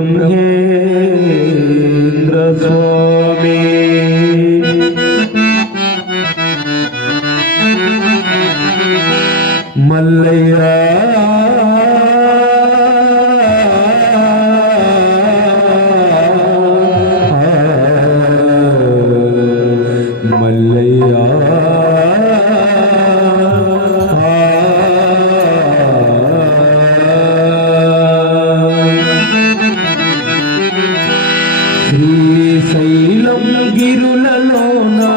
लम्हे శ్రీశైలం గిరులలోనా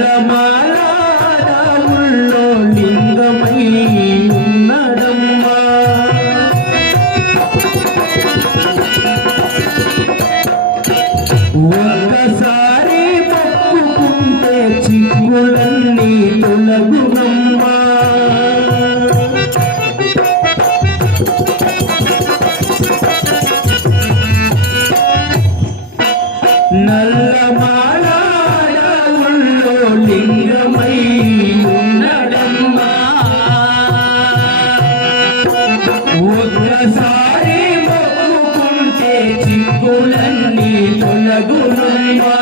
మల్లమాలలో ఒక్కసారి మొక్కుకుంటే చిక్కులన్నీ తొలగునైనా.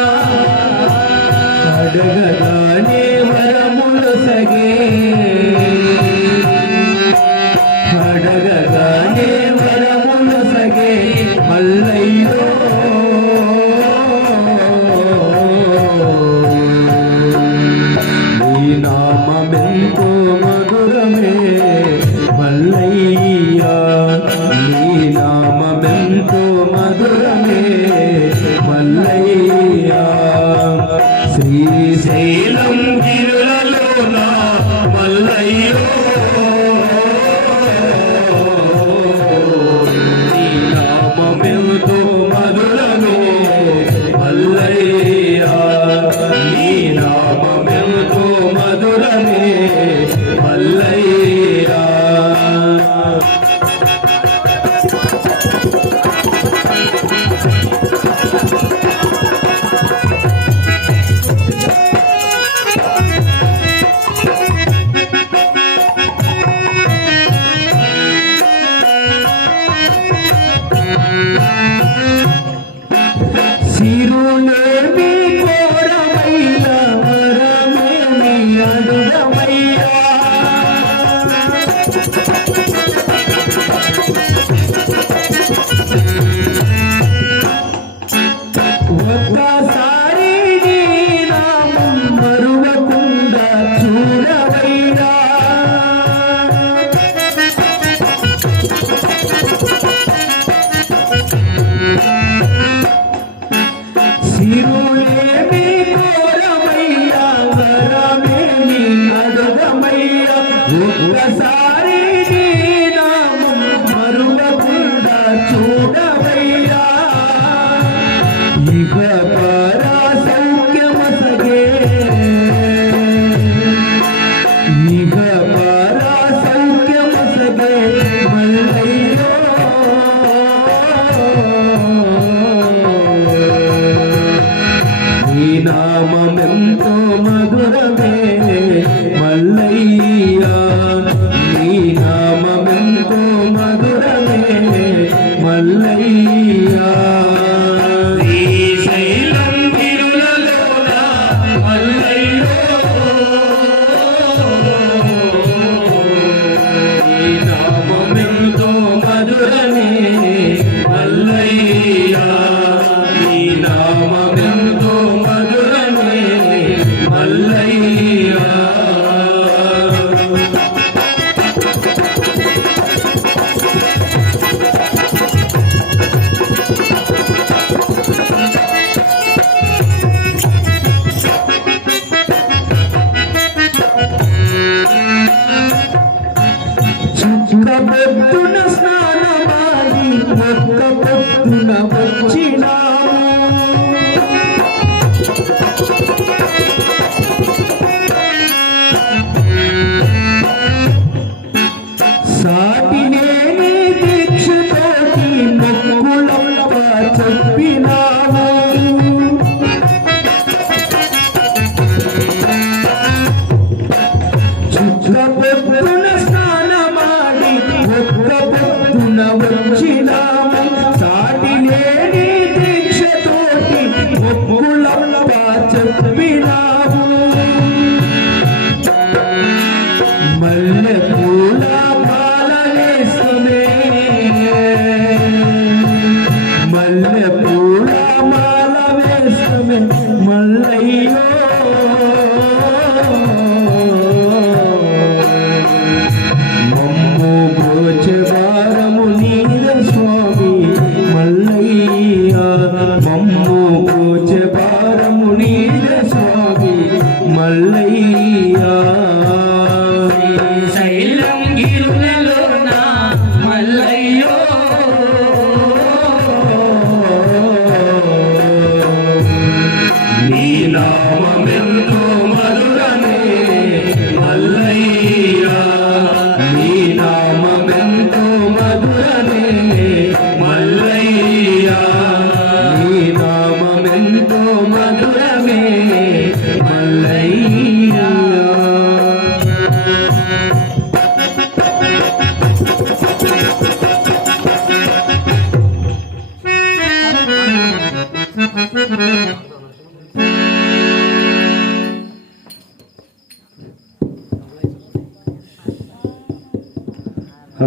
అడగగానే వరములు సగే. అడగగానే मधुर Ooh, ooh.